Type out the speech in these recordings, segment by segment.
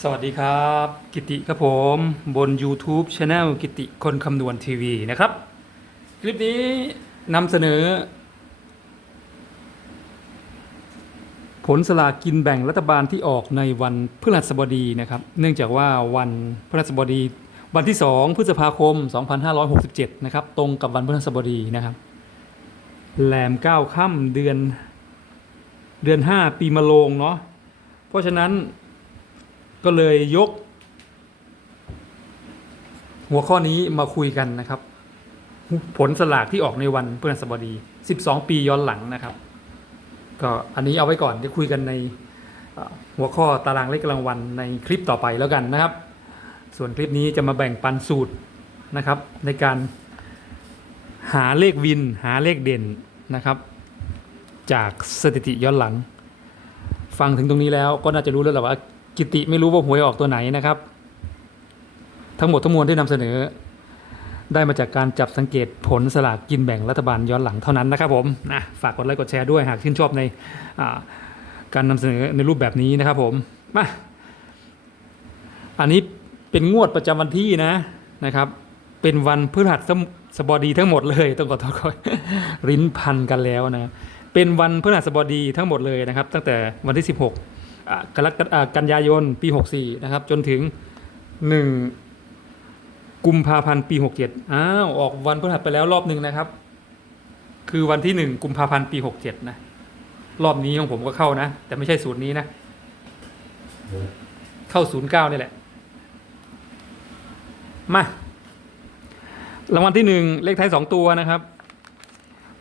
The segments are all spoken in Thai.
สวัสดีครับ กิติครับผมบน YouTube Channel กิติคนคำนวณทีวีนะครับ คลิปนี้นำเสนอ ผลสลากกินแบ่งรัฐบาลที่ออกในวันพฤหัสบดีนะครับ เนื่องจากว่าวันพฤหัสบดีวันที่ 2 พฤษภาคม 2567 นะครับ ตรงกับวันพฤหัสบดีนะครับแหลมเก้าค่ำเดือน เดือน 5 ปีมะโรงเนาะเพราะฉะนั้น ก็เลยยก หัวข้อนี้มาคุยกันนะครับ ผลสลากที่ออกในวันพฤหัสบดี 12 ปีย้อนหลังนะครับ ก็อันนี้เอาไว้ก่อนจะคุยกันในหัวข้อตารางเลขรางวัลในคลิปต่อไปแล้วกันนะครับ ส่วนคลิปนี้จะมาแบ่งปันสูตรนะครับ ในการหาเลขวินหาเลขเด่นนะครับ จากสถิติย้อนหลัง ฟังถึงตรงนี้แล้วก็น่าจะรู้แล้วแหละว่า กิติไม่รู้ว่าหวยออกตัวไหนนะครับ ทั้งหมดทั้งมวลที่นำเสนอ ได้มาจากการจับสังเกตผลสลากกินแบ่งรัฐบาลย้อนหลังเท่านั้นนะครับผมนะฝากกดไลค์กดแชร์ด้วยหากชื่นชอบในการนำเสนอในรูปแบบนี้นะครับผมมาอันนี้เป็นงวดประจำวันที่นะนะครับ เป็นวันพฤหัสบดีทั้งหมดเลยต้องขอโทษก่อนริ้นพันกันแล้วนะเป็นวันพฤหัสบดีทั้งหมดเลยนะครับ ตั้งแต่วันที่ 16 กรกกันยายนปี 64 นะครับ จนถึง 1 กุมภาพันธ์ปี 67 อ้าว ออกวันพฤหัสไปแล้วรอบหนึ่งนะครับ คือวันที่ 1 กุมภาพันธ์ปี 67 นะ รอบนี้ของผมก็เข้านะ แต่ไม่ใช่สูตรนี้นะ เข้า 09 นี่แหละ มารางวัลที่ 1 เลขท้าย 2 ตัวนะครับ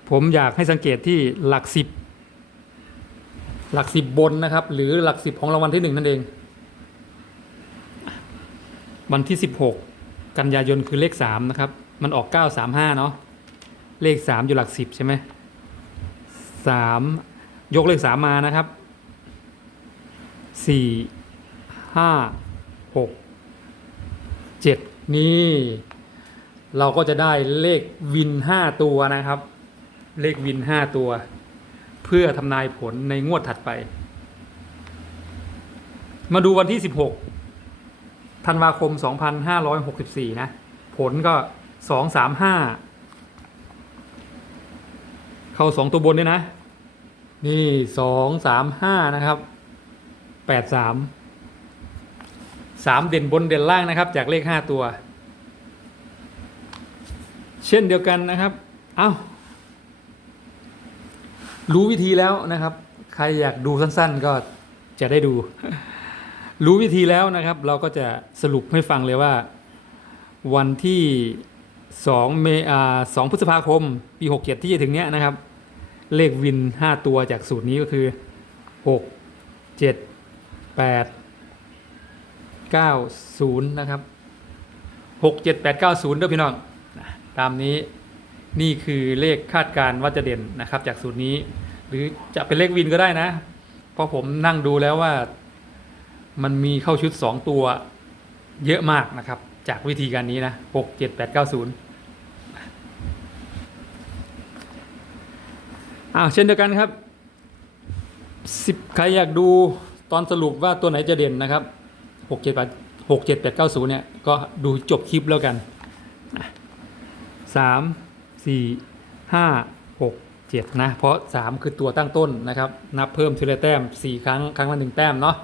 ผมอยากให้สังเกตที่หลัก 10 หลักสิบบนนะครับ หรือหลักสิบของรางวัลที่หนึ่งนั่นเอง วันที่สิบหกกันยายนคือเลขสามนะครับ มันออกเก้าสามห้าเนาะเลขสามอยู่หลักสิบใช่ไหมสามยกเลขสามมานะครับสี่ห้าหกเจ็ดนี่ เราก็จะได้เลขวินห้าตัวนะครับ เลขวินห้าตัว พื่อทำนายผลในงวดถัดไป มาดูวันที่ 16 ธันวาคม 2564 นะ ผลก็ 235 เข้า 2 ตัวบนด้วยนะ นี่ 235 นะครับ 83 3 เด่นบนเด่นล่างนะครับ จากเลข 5 ตัว เช่นเดียวกันนะครับ เอ้า รู้วิธีแล้วนะครับ ใครอยากดูสั้น ๆ ก็จะได้ดู รู้วิธีแล้วนะครับ เราก็จะสรุปให้ฟังเลยว่า วันที่2เมอ่า2พฤษภาคม ปี 67 ที่จะถึงเนี้ยนะครับ เลขวิน 5 ตัวจากสูตรนี้ก็คือ 6 7 8 9 0 นะครับ 6 7 8 9 0ด้วยพี่น้อง ตามนี้ นี่คือเลขคาดการว่าจะเด่นนะครับ จากสูตรนี้ หรือจะเป็นเลขวินก็ได้นะ เพราะผมนั่งดูแล้วว่า มันมีเข้าชุด 2 ตัวเยอะมากนะครับ จากวิธีการนี้นะ6 7 8 9 0อ้าวเช่นเดียวกันครับ10ใครอยากดูตอนสรุปว่าตัวไหนจะเด่นนะครับ6 7 8 6 7 8 9 0เนี่ย ก็ดูจบคลิปแล้วกันสาม สี่ห้าหกเจ็ดนะ เพราะสามคือตัวตั้งต้นนะครับ นับเพิ่มทีละแต้มสี่ครั้ง ครั้งละหนึ่งแต้มเนาะ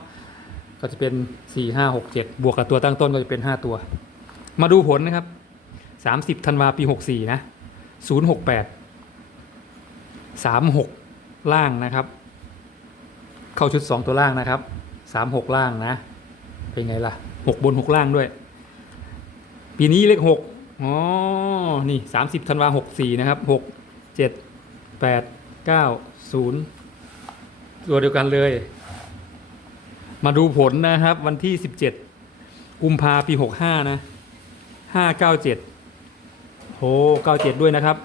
ก็จะเป็นสี่ห้าหกเจ็ดบวกกับตัวตั้งต้นก็จะเป็นห้าตัว มาดูผลนะครับสามสิบธันวาปีหกสี่นะศูนย์หกแปดสามหกล่างนะครับ เข้าชุดสองตัวล่างนะครับสามหกล่างนะ เป็นไงล่ะหกบนหกล่างด้วย ปีนี้เลขหก อ๋อ นี่สามสิบธันวาหกสี่นะครับหกเจ็ดแปดเก้าศูนย์ตัวเดียวกันเลย มาดูผลนะครับ วันที่สิบเจ็ดกุมภาปีหกห้านะห้าเก้าเจ็ดโหเก้าเจ็ดด้วยนะครับ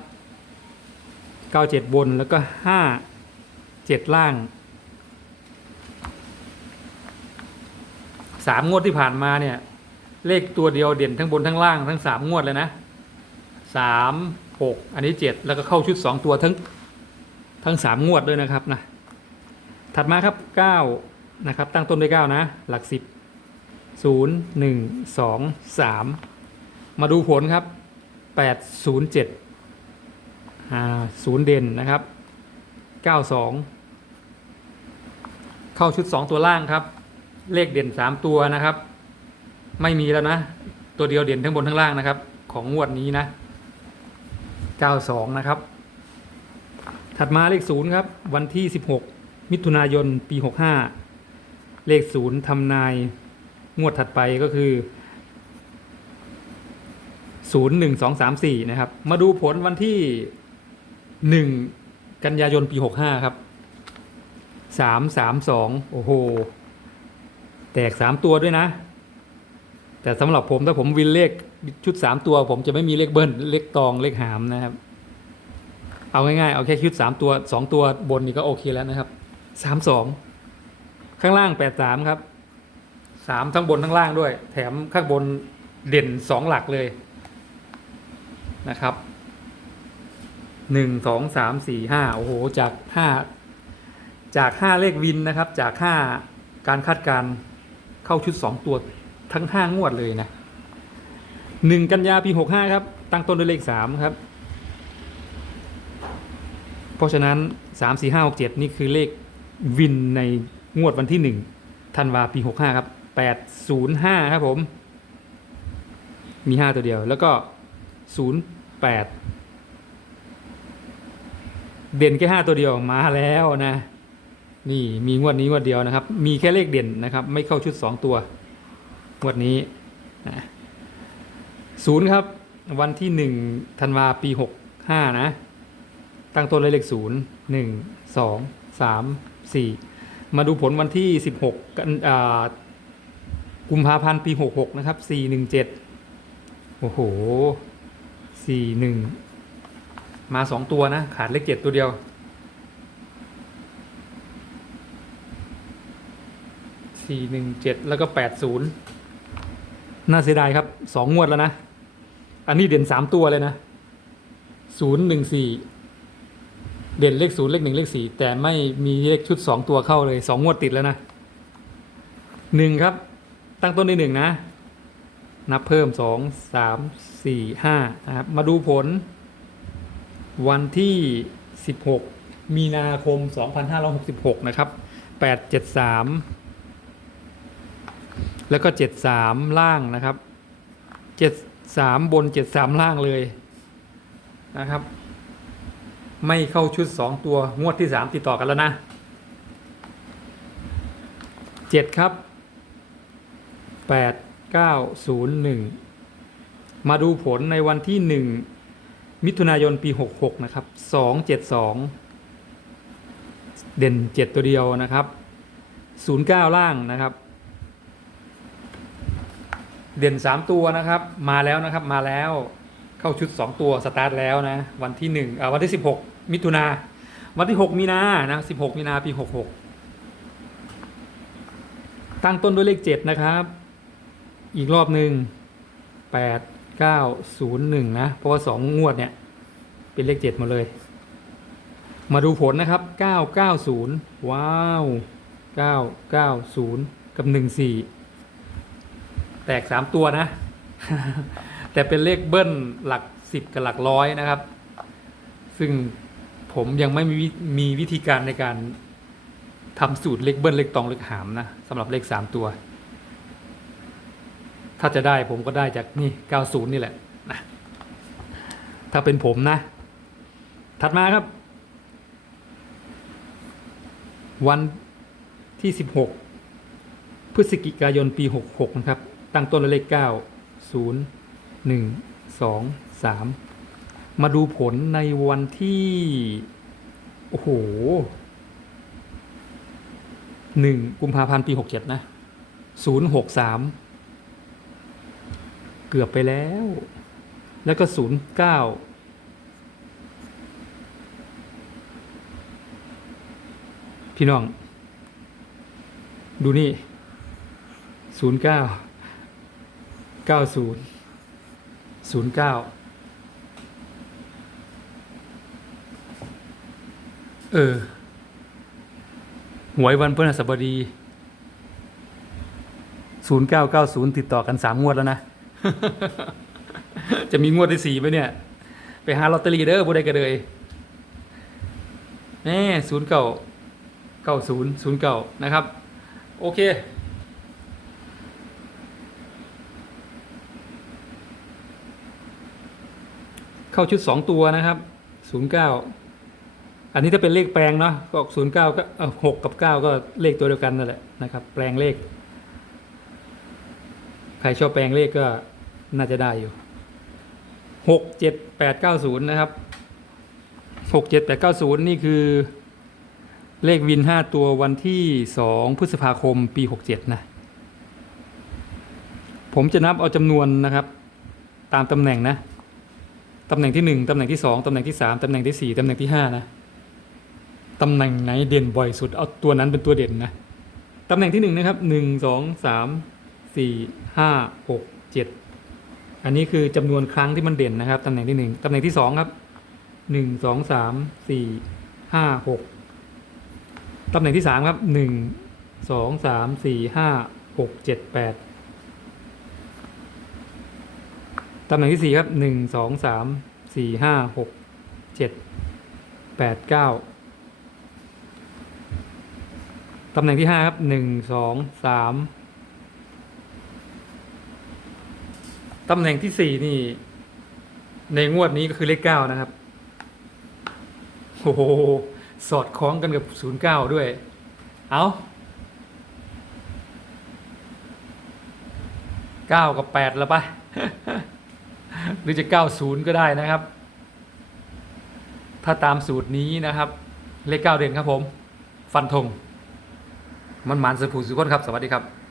เก้าเจ็ดบนแล้วก็ห้าเจ็ดล่างสามงวดที่ผ่านมาเนี่ย เลขตัวเดียวเด่นทั้งบนทั้งล่างทั้งสามงวดเลยนะสามหกอันนี้เจ็ดแล้วก็เข้าชุดสองตัวทั้งทั้งสามงวดด้วยนะครับนะถัดมาครับเก้านะครับ ตั้งต้นด้วยเก้านะ หลักสิบศูนย์หนึ่งสองสามมาดูผลครับแปดศูนย์เจ็ดอ่าศูนย์เด่นนะครับเก้าสองเข้าชุดสองตัวล่างครับ เลขเด่นสามตัวนะครับ ไม่มีแล้วนะ ตัวเดียวเด่นทั้งบนทั้งล่างนะครับ ของงวดนี้นะ92นะครับ ถัดมาเลขศูนย์ครับ วันที่16มิถุนายนปี65เลขศูนย์ทำนายงวดถัดไปก็คือ0 1 2 3 4นะครับ มาดูผลวันที่1กันยายนปี65ครับ3 3 2โอ้โห แตก3ตัวด้วยนะ แต่สำหรับผมถ้าผมวินเลขชุด3ตัว ผมจะไม่มีเลขเบิ้ลเลขตองเลขหามนะครับ เอาง่ายๆเอาแค่ชุด3ตัว2ตัวบนนี่ก็โอเคแล้วนะครับ3 2ข้างล่าง8 3ครับ3ทั้งบนทั้งล่างด้วย แถมข้างบนเด่น2หลักเลยนะครับหนึ่งสองสามสี่ห้าโอ้โหจากห้าจากห้าเลขวินนะครับ จากห้าการคาดการเข้าชุดสองตัว ทั้งห้างวดเลยนะหนึ่งกันยาปีหกห้าครับ ตั้งต้นด้วยเลขสามครับ เพราะฉะนั้นสามสี่ห้าหกเจ็ดนี่คือเลขวินในงวดวันที่หนึ่งธันวาปีหกห้าครับแปดศูนย์ห้าครับผม มีห้าตัวเดียวแล้วก็ศูนย์แปดเด่นแค่ห้าตัวเดียวมาแล้วนะ นี่มีงวดนี้งวดเดียวนะครับ มีแค่เลขเด่นนะครับ ไม่เข้าชุดสองตัว งวดนี้นะศูนย์ครับวันที่หนึ่งธันวาปีหกห้านะ ตั้งต้นเลยเลขศูนย์หนึ่งสองสามสี่มาดูผลวันที่สิบหกกันอ่ากุมภาพันธ์ปีหกหกนะครับสี่หนึ่งเจ็ดโอ้โหสี่หนึ่งมาสองตัวนะ ขาดเลขเจ็ดตัวเดียวสี่หนึ่งเจ็ดแล้วก็แปดศูนย์ น่าเสียดายครับสองงวดแล้วนะ อันนี้เด่นสามตัวเลยนะศูนย์หนึ่งสี่เด่นเลขศูนย์เลขหนึ่งเลขสี่แต่ไม่มีเลขชุดสองตัวเข้าเลยสองงวดติดแล้วนะหนึ่งครับ ตั้งต้นด้วยหนึ่งนะ นับเพิ่มสองสามสี่ห้านะครับมาดูผล วันที่สิบหกมีนาคมสองพันห้าร้อยหกสิบหกนะครับแปดเจ็ดสาม แล้วก็เจ็ดสามล่างนะครับเจ็ดสามบนเจ็ดสามล่างเลยนะครับ ไม่เข้าชุดสองตัวงวดที่สามติดต่อกันแล้วนะเจ็ดครับแปดเก้าศูนย์หนึ่งมาดูผลในวันที่หนึ่งมิถุนายนปีหกหกนะครับสองเจ็ดสองเด่นเจ็ดตัวเดียวนะครับศูนย์เก้าล่างนะครับ เด่นสามตัวนะครับ มาแล้วนะครับมาแล้วเข้าชุดสองตัวสตาร์ทแล้วนะ วันที่หนึ่งอ่าวันที่สิบหกมิถุนาวันที่หกมีนานะสิบหกมีนาปีหกหกตั้งต้นด้วยเลขเจ็ดนะครับ อีกรอบหนึ่งแปดเก้าศูนย์หนึ่งนะ เพราะว่าสองงวดเนี่ย เป็นเลขเจ็ดหมดเลย มาดูผลนะครับเก้าเก้าศูนย์ว้าวเก้าเก้าศูนย์กับหนึ่งสี่ แตกสามตัวนะ แต่เป็นเลขเบิ้ลหลักสิบกับหลักร้อยนะครับ ซึ่งผมยังไม่มีวิมีวิธีการในการทำสูตรเลขเบิ้ลเลขตองเลขหามนะสำหรับเลขสามตัว ถ้าจะได้ผมก็ได้จากนี่เก้าศูนย์นี่แหละนะถ้าเป็นผมนะ ถัดมาครับ วันที่สิบหกพฤศจิกายนปี66นะครับ ตั้งต้นด้วยเลข9 0 1 2 3มาดูผลในวันที่ โอ้โห1กุมภาพันธ์ปี67นะ063เกือบไปแล้ว แล้วก็09พี่น้อง ดูนี่ศูนย์เก้า เก้าศูนย์ศูนย์เก้าเออ หวยวันพฤหัสบดีศูนย์เก้าเก้าศูนย์ติดต่อกันสามงวดแล้วนะ จะมีงวดที่สี่ไหมเนี่ย ไปหาลอตเตอรี่เด้อผู้ใดก็เลยแน่ศูนย์เก้าเก้าศูนย์ศูนย์เก้านะครับ โอเค เข้าชุดสองตัวนะครับศูนย์เก้าอันนี้ถ้าเป็นเลขแปลงเนาะก็ศูนย์เก้าก็หกกับเก้าก็เลขตัวเดียวกันนั่นแหละนะครับ แปลงเลข ใครชอบแปลงเลขก็น่าจะได้อยู่หกเจ็ดแปดเก้าศูนย์นะครับหกเจ็ดแปดเก้าศูนย์นี่คือเลขวินห้าตัววันที่สองพฤษภาคมปีหกเจ็ดนะ ผมจะนับเอาจำนวนนะครับ ตามตำแหน่งนะ ตำแหน่งที่หนึ่งตำแหน่งที่สองตำแหน่งที่สามตำแหน่งที่สี่ตำแหน่งที่ห้านะตำแหน่งไหนเด่นบ่อยสุดเอาตัวนั้นเป็นตัวเด่นนะตำแหน่งที่หนึ่งนะครับหนึ่งสองสามสี่ห้าหกเจ็ดอันนี้คือจำนวนครั้งที่มันเด่นนะครับตำแหน่งที่หนึ่งตำแหน่งที่สองครับหนึ่งสองสามสี่ห้าหกตำแหน่งที่สามครับหนึ่งสองสามสี่ห้าหกเจ็ดแปด ตำแหน่งที่สี่ครับหนึ่งสองสามสี่ห้าหกเจ็ดแปดเก้าตำแหน่งที่ห้าครับหนึ่งสองสามตำแหน่งที่สี่นี่ ในงวดนี้ก็คือเลขเก้านะครับโอ้โหสอดคล้องกันกับศูนย์เก้าด้วย เอาเก้ากับแปดแล้วปะ หรือจะ 90 ก็ได้นะครับ ถ้าตามสูตรนี้นะครับ เลข 9 เด่นครับผม ฟันธงมันหมานสืบผูสุขคนครับ สวัสดีครับ